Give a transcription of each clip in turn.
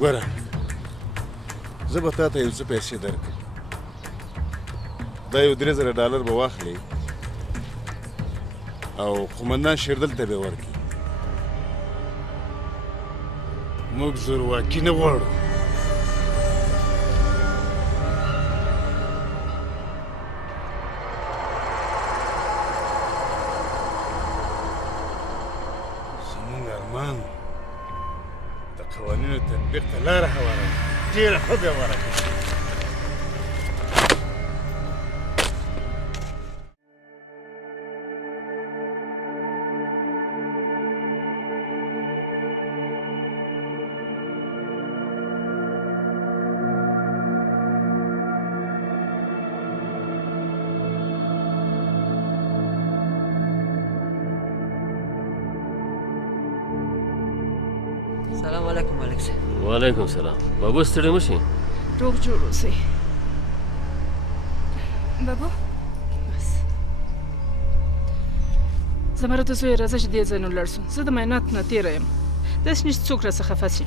ګوره زه به تا ته یو څه پیسې درکړم دا یو $3000 به واخلې او قومندان شېردل ته به یې ورکړي موږ زورواکي نه غواړو زموږ ارمان د قوانینو تطبیق ته لاره هواروي ډېره ښه به غوره کړي سلام علیکم ملک صاحب. وعلیکم سلام. بابو ستړي مشي. روغ جوړ اوسئ. بابو بس زما راته زوی راځه چې دې ځای نه ولاړ سو. زه د معاینات نه تېره یم. داسې نه چې څوک راڅخه خفه شي.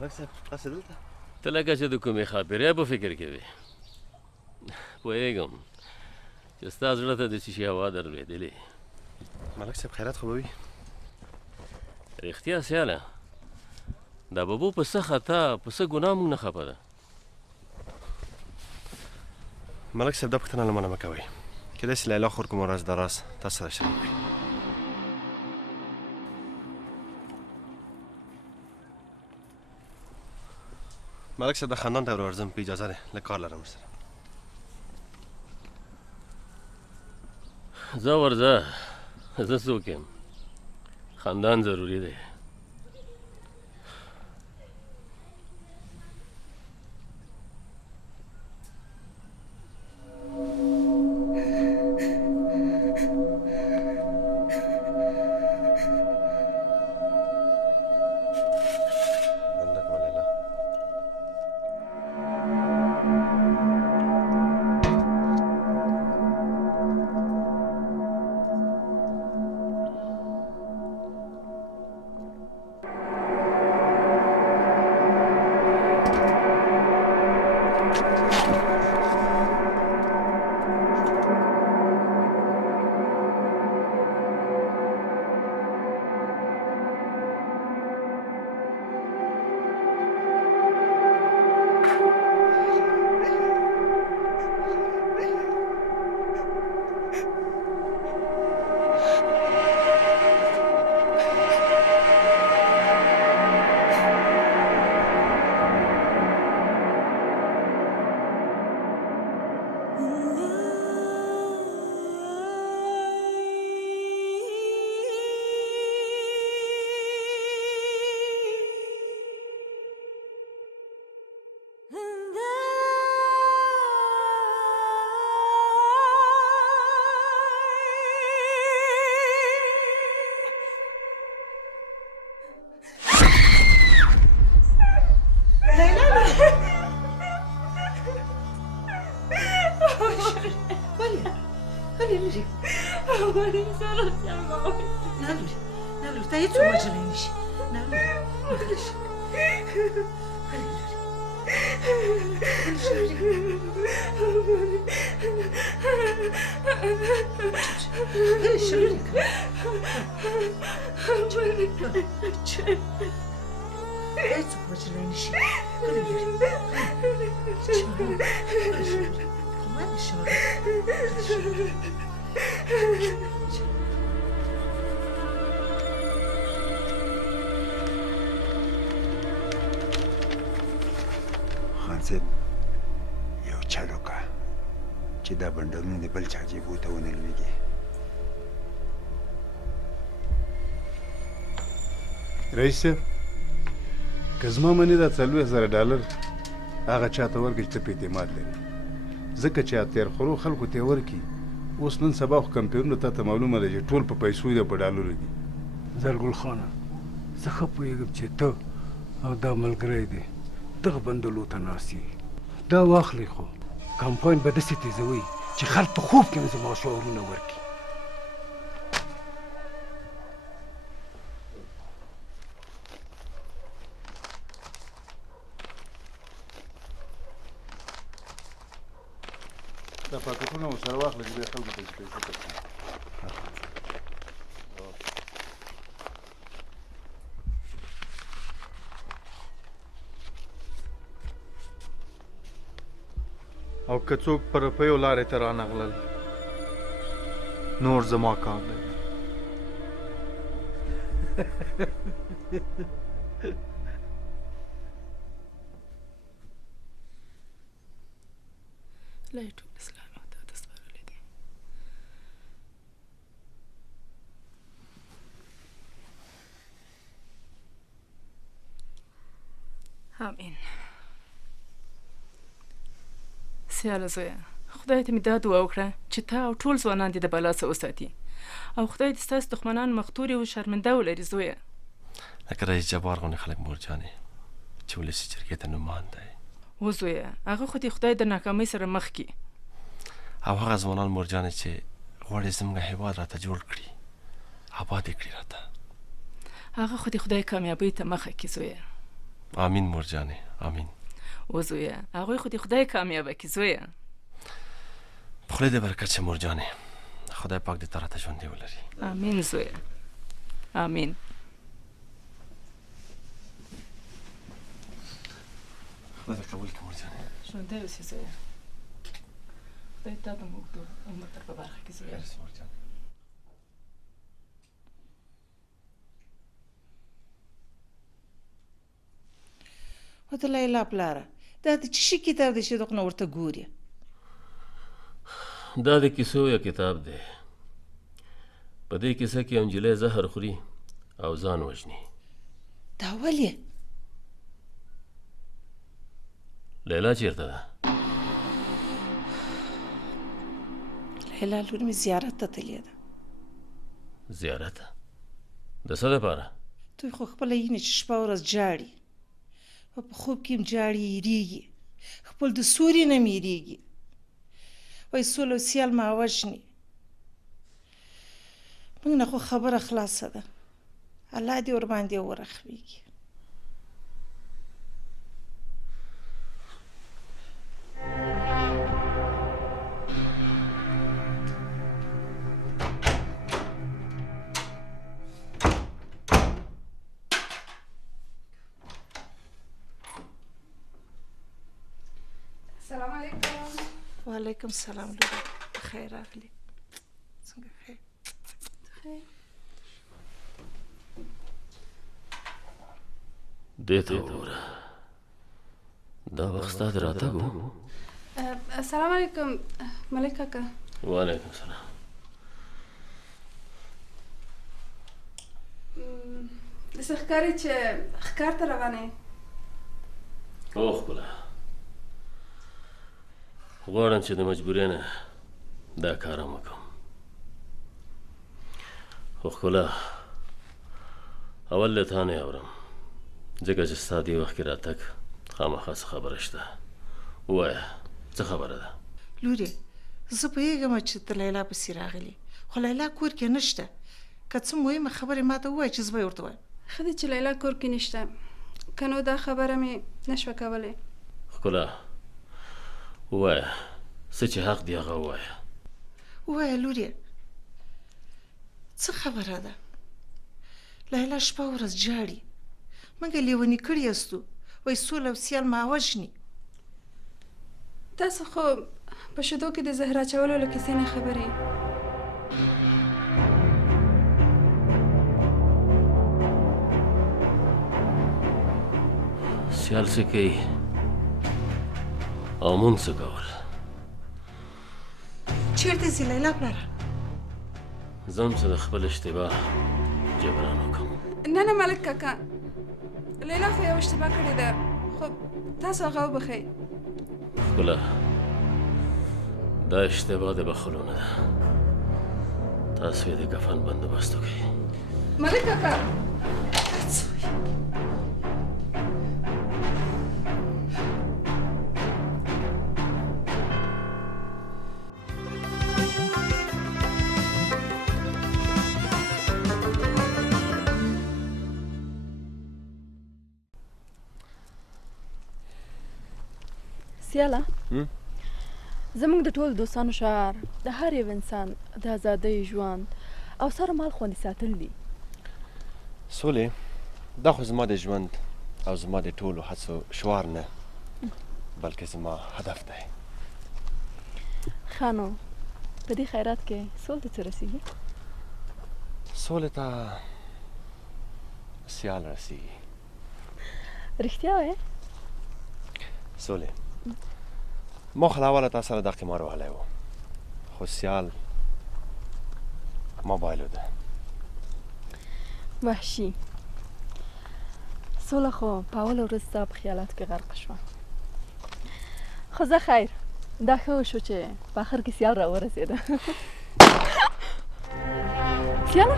ملک صاحب تاسې دلته ته لکه چې د کومې خاپېریا په فکر کې وې پوهېږم چې ستا زړه ته د څه شي هوا در لوېدلې ملک صاحب خیرات خو به وي رښتیا سیاله دا ببو په څه خطا په څه ګناه موږ نه خفه ده ملک صاحب دا پوښتنه له مانه مه کوئ کیدای شي لیلا خور کومه راز د راز تاسو سره شریک کړي ملک صاحب د خاندان ته ورځم په اجازه دی لږ کار لرم ورسره ځه ورځه زه څوک یم خاندان ضروري دی لوري مامانې زه راشم مامانې نه لوري نه لوري ته هېڅ وجلی نه شي نه لوري غلی شه غلی لوري غلی شه لوري هېڅ وجلی نه شي غلی لوري غلی شه خانصاحب یو چل وکړه چې دا بنډلونه د بل چا جیبو ته ونه لوېږي. رئیس صاحب که زما منې دا $40,000 هغه چاته ورکړي چې ته په اعتماد لري ځکه چې تېرخورو خلکو ته یې ورکړي اوس نن سبا خو کمپیوټرونه تا ته معلومه ده چې ټول په پیسو دي او په ډالرو دي. زرګل خانه زه ښه پوهېږم چې ته او دا ملګری دی دغه بندلو ته ناست یې دا واخلئ خو کمپاین به داسې تیزوئ چې خلک په خوب کې مې زما شعارونه ورکړي. دا پاکټونه ورسره واخله چې بیا خلکو ته پیسې درکړي. او که څوک په روپیو لارې ته رانغلل نور زما کار دی. لا يتوب الإسلام حتى تصبر اليدين. آمین. سیاله زویه خدای ته مې دا دعا وکړه چې تا او ټول ځوانان دې د بلا څخه وساتي او خدای دې ستاسو دښمنان مختوري او شرمنده ولري زویه. لکه رئیس جبار غوندې خلک مورجانې چې ولسي جرګې ته نومان دی و زویه هغه خو دې خدای د ناکامۍ سره مخ کړي او هغه ځوانان مورجانې چې غواړي زموږ هېواد راته جوړ کړي آباد یې کړي راته هغه خو دې خدای کامیابۍ ته مخه کړي زویه. آمین مورجانې آمین. و زویه هغوی خو دې خدای کامیابه کړي زویه. په خولې دې برکت شه مورجانې خدای پاک دې تا راته ژوندی ولري. آمین زویه آمین. خدای دې قبول کړي مورجانې. ژوندی اوسې زویه. خدای تا ته موږ ته عمر در په برخه کړي زویه. وته لیلا پلاره دا د چی شي کتاب دی چې دغه ورته ګوري؟ دا د کیسو یو کتاب دی. په دې کیسه کې یو نجلۍ زهر خوري او ځان وژني. دا ولې؟ لیلا چیرته ده؟ لیلا لور مې زیارت ته تللی ده. زیارت؟ د څه دپاره؟ دوی خو خپله ویني چې شپه ورځ جاړي او په خوب کې هم جاړي یېرېږي خپل د سوري نه م یېرېږي وایي سوله او سیال ما وژني. موږ نه خو خبره خلاصه ده الله دې ورباندې ورخویږي. السلام علیکم. وعلیکم السلام لورې خیر راغلی. څنګه خیر؟ خیر. دې ته وګوره دا وخت ستا د راتګ و؟ السلام علیکم ملک کاکا. وعلیکم السلام. داسې ښکاري چې ښکار ته روانه یې. او ښکلا غواړم چې د مجبورۍ نه دا کار هم وکړم. خو ښکلا اول له تا نه یې اورم ځکه چې ستا دې وخت کې راتګ خامخا څه خبره شته. ووایه څه خبره ده؟ لورې زه پوهېږم چې ته لیلا پسې راغلې، خو لیلا کور کې نشته. که څه مهمه خبرې ما ته ووایه چې زه به یې ورته وایم. ښه دی چې لیلا کور کې نشته، که نو دا خبره مې نشوه کولی. ښکلا ووایه، څه چې حق دی هغه ووایه. ووایه لورې، څه خبره ده؟ لیلا شپه ورځ جاړي، موږ یې لیوني کړي یاستو، وایي سوله او سیال ما وژني. تاسو خو په شیدو کې د زهر اچولو له کیسې نه خبرې. سیال څه کوي او مونږ څه کول؟ چیرته ځې لیلا پلاره؟ ځم چې د خپل اشتباه جبران وکړم. نه نه ملک کاکا، لیلا خو یو اشتباه کړې ده، خو تاسو هغه وبخئ. ښکلا دا اشتباه د بخښلو نه ده. تاسو یې د کفن بندوبست وکړئ. ملک کاکا سیاله زموږ د ټول دوستانو شعار د هر یو انسان د ازادۍ ژوند او سره مال خوندي ساتل دي. سولې دا خو زما د ژوند او زما د ټولو هڅو شعار نه بلکې زما هدف دی. ښه نو په دې خیرات کې سولې ته څه رسېږي؟ سولې ته سیال رسېږي. رښتیا وایې؟ سولې ما خو له اوله تا سره دا قمار وهلی و، خو سیال ما بایلوده. وحشي سوله خو په اوله ورځ ستا په خیالاتو کې غرقه شوه، خو زه خیر دا ښه وشو چې په آخر کې سیال راورسېده. سیاله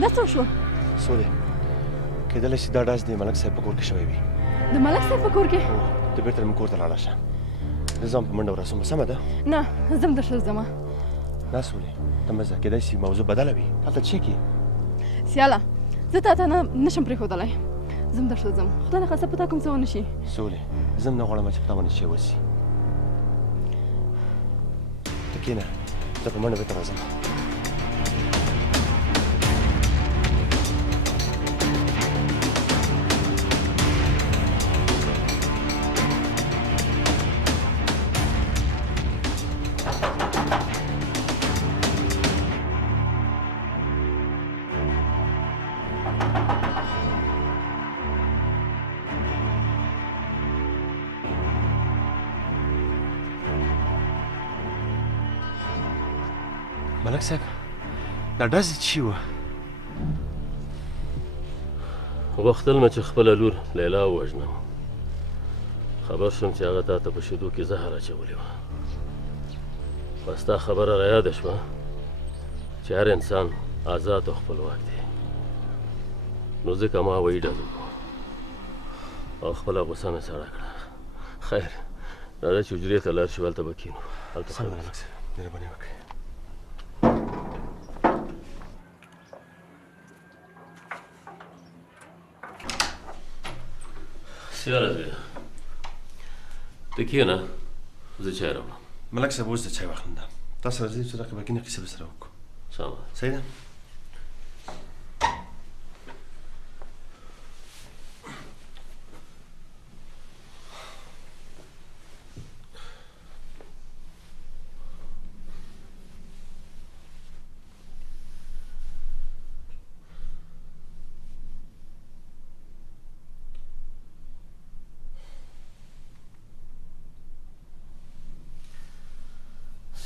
دا څه وشوه؟ سولې کېدلی شي دا ډز د ملک صاحب په کور کې شوی وي. د ملک صاحب په کور کې؟ ته بېرته زموږ کور ته لاړه شه. زه ځم په منډه ورسوم، سمه ده؟ نه زم درسره ځمه. نه سولې ته مه ځه، کېدای شي موضوع بدله وي، هلته څه کي؟ سیاله زه تا ته نشم پرېښودلی، زم درسره ځم، خدای نخواسته په تا کوم څه ونه شي. سولې زه هم نه غواړم چې په تا باندې شی وسي. ته کښېنه، زه په منډه بېرته راځم. ملک صاحب دا ډزې چی وه؟ غوښتل مې چې خپله لور لیلا ووژنم. خبر شوم چې هغه تا ته په شیدو کې زهر اچولی وه. خو ستا خبره رایاده شوه چې هر انسان آزاد او خپلواک دی، نو ځکه ما وایي ډز وکړو او خپله غوسه مې سړه کړه. خیر راځه چې حجرې ته لاړ شو، هلته به کښېنو. هلته سمه ده ملک صاحب، مهرباني وکړئ. سیاله زویه ته کښېنه، زه چای راوړم. ملک صاحب اوس د چای وخت نه ده، تاسو راځئ چې رقیبګینې قصه به سره وکړو. سمه ده. صحیح ده؟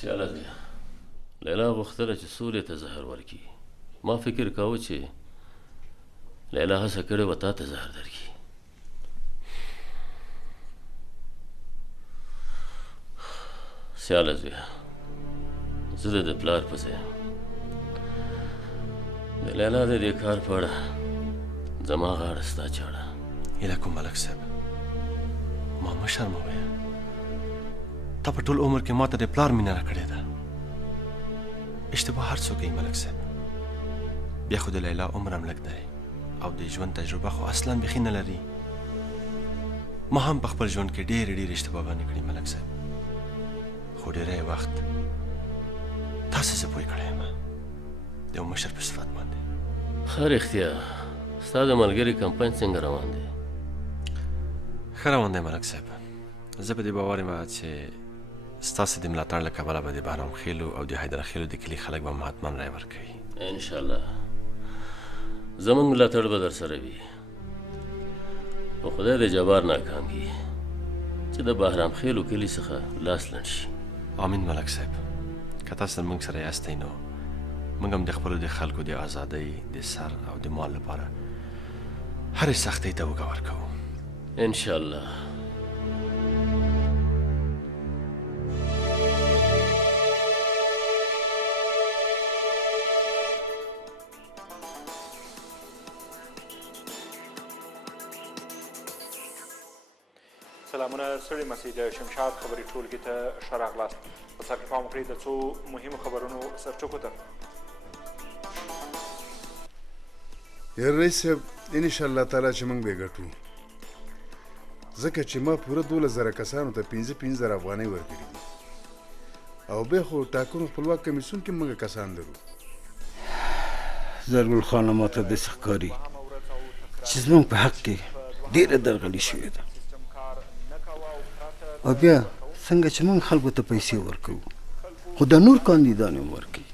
سیاله زویه لیلا غوښتله چې سولې ته زهر ورکړي. ما فکر کاوه چې لیلا هڅه کړې وه تا ته زهر درکړي. سیاله زویه زه د ده پلار په ځای یم. د لیلا د دې کار په اړه زما غاړه ستا چاړه. هیله کوم ملک صاحب ما مه شرموئ، تا په ټول عمر کې ماته د پلار مینه راکړې ده. اشتباه هر څوک کوي ملک صاحب. بیا خو د لیلا عمر هم لږ دی او د ژوند تجربه خو اصلا بیخي نه لري. ما هم په خپل ژوند کې ډېرې اشتباهګانې کړي ملک صاحب، خو ډېری وخت تاسې زه پوه کړی یم د یو مشر په صفت باندې. ښه رښتیا ستا د ملګري کمپاین څنګه روان دی؟ ښه روان دی ملک صاحب. زه په دې باور یم چې ستاسې د ملاتړ له کبله به د بهرام خیلو او د حیدر خیلو د کلي خلک به حتما رای ورکوي. انشاءالله زموږ ملاتړ به در سره وي، خو خدای د جبار ناکامي چې د بهرام خیلو کلي څخه لاس لنډ شي. آمین ملک صاحب. که تاسو موږ سره یاستئ نو موږ هم د خپلو د خلکو د ازادۍ د سر او د مال لپاره هرې سختۍ ته اوږه ورکوو. انشاءالله. سلامونه ستړي مسئ د شمشاد خبري ټولګي ته ښه راغلاست. په سر کې پام وکړئ د څو مهمو خبرونو سرچپو ته. یار رئیس صاحب انشاءالله تعالی چې موږ به ګټو، ځکه چې ما پوره 12,000 کسانو ته 15,000 افغانۍ ورکړي دي او بیا خو ټاکنو خپلواک کمیسیون کې موږ کسان لرو. زرګل خانه ماته داسې ښکاري چې زموږ په حق کې ډېره درغلي شوې ده، او بیا څنګه چې موږ خلکو ته پیسې ورکوو خو د نور کاندیدان هم ورکوي.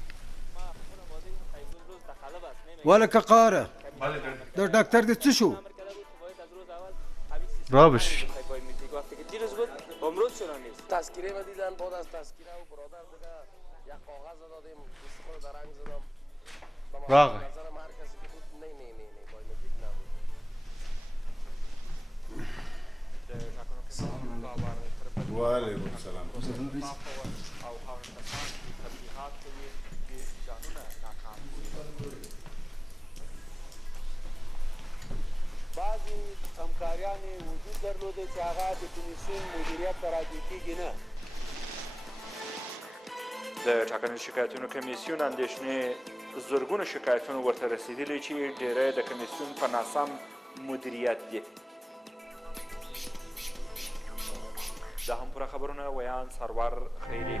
والکه قاره د ډاکتر دې څه شو؟ رابش تذکیره و دیدن. بعد از تذکیره و برادر دیگه یک کاغذ دادیم دوستان رو درنگ زدم. راغی نظرم هر کسی که بود نه باید مجید نبود. وعلیکم السلام. بعضی همکاریان وجود درلوده چې هغه د کمیسیون مدیریت ته راجع کیږي نه. د ټاکنیزو شکایتونو کمیسیون اندېښنې زرګونه شکایتونه ورته رسېدلي چې ډېری د کمیسیون په ناسم مدیریت دي. دا هم پوره خبرونه ویان سرور خیري.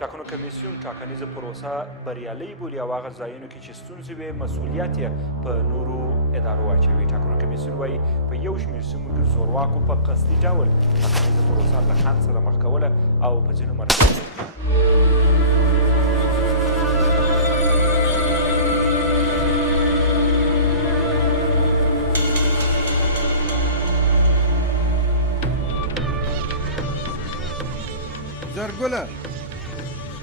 ټاکنو کمیسیون ټاکنیزه پروسه بریالۍ بولي او هغه ځایونو کې چې ستونزې وي مسؤلیت یې په نورو ادارو اچوي. ټاکنو کمیسیون وایي په یو شمېر سیمو کې زورواکو په قصدي ډول ټاکنیزه پروسه له خنډ سره مخ کوله او په ځینو مرکزونو زرګله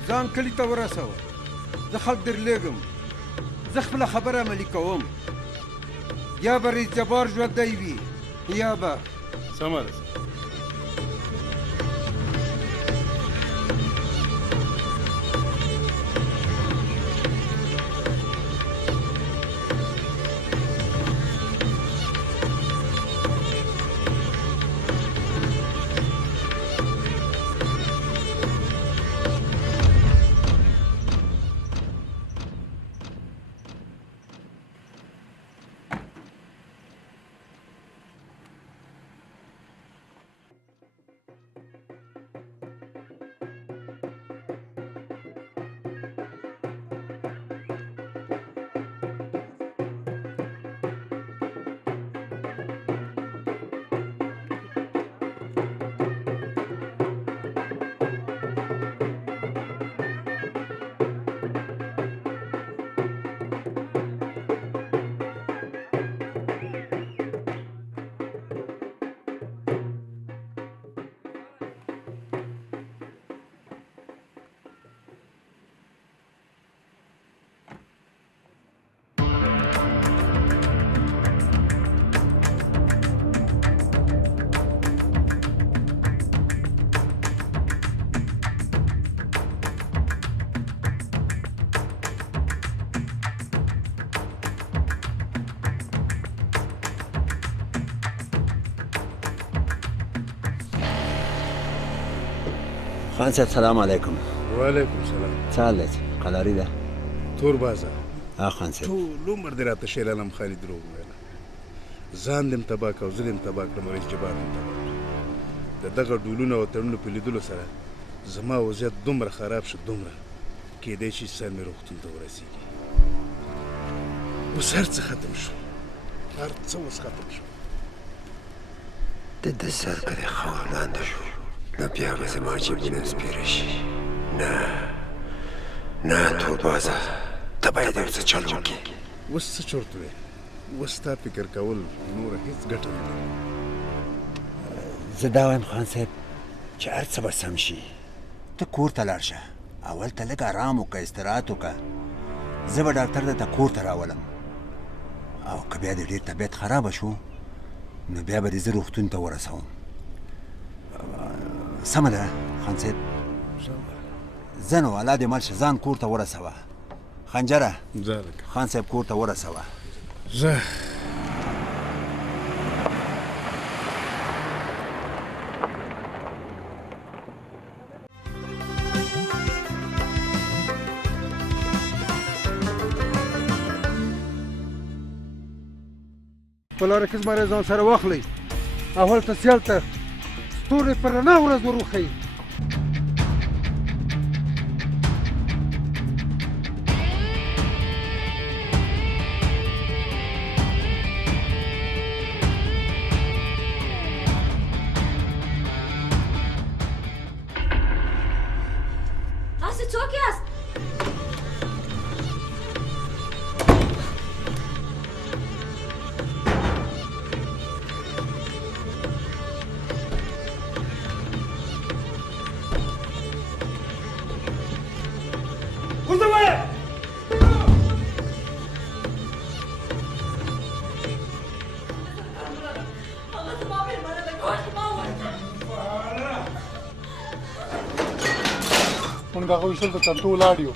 ځان کلي ته ورسوه، زه خلک درلېږم، زه خپله خبره عملي کوم. یا به رئیس جبار ژوندی وي یا به سمه ده. خان صاحب سلام علیکم. وعلیکم سلام. څه حال دی؟ قلاري ده؟ تور بازه. خان صاحب ټول عمر دې راته شیر عالم خالي دروغ وویله. ځان دې م تباه کړ او زه دې م تباه کړم رئیس جبار م تباه کړ. د دغه ډولونو او تړونو په لیدلو سره زما وضعیت دومره خراب شو دومره کېدی شي سر مې روغتون ته ورسېږي. اوس هر څه ختم شو. هر څه اوس ختم شو. د سر که د خاور لاندې شو نو بیا به زما جیبونه سپېره شي. نه تور بازه ته باید یو څه چل وکړې. اوس څه چرت وی؟ اوس ستا فکر کول نوره هېڅ ګټه نه لري. زه دا وایم خان صاحب چې هر څه به سم شي. ته کور ته لاړ شه. اول ته لږ ارام وکړه، استراحت وکړه. زه به ډاکټر درته کور ته راولم او که بیا دې ډېر طبیعت خرابه شو نو بیا به دې زه روغتون ته ورسوم. سمه ده خان صاحب؟ ځه نو الله دې مل شه، ځان کور ته ورسوه. خنجره خان صاحب کور ته ورسوه. زه په لاره کې زما ځان سره واخلئ. اول ته سیال ته ستوري په رڼا ورځ ور وښیئ. تاسې څوک یاست؟ موږ دغه ویشل ته چمتو ولاړ یو.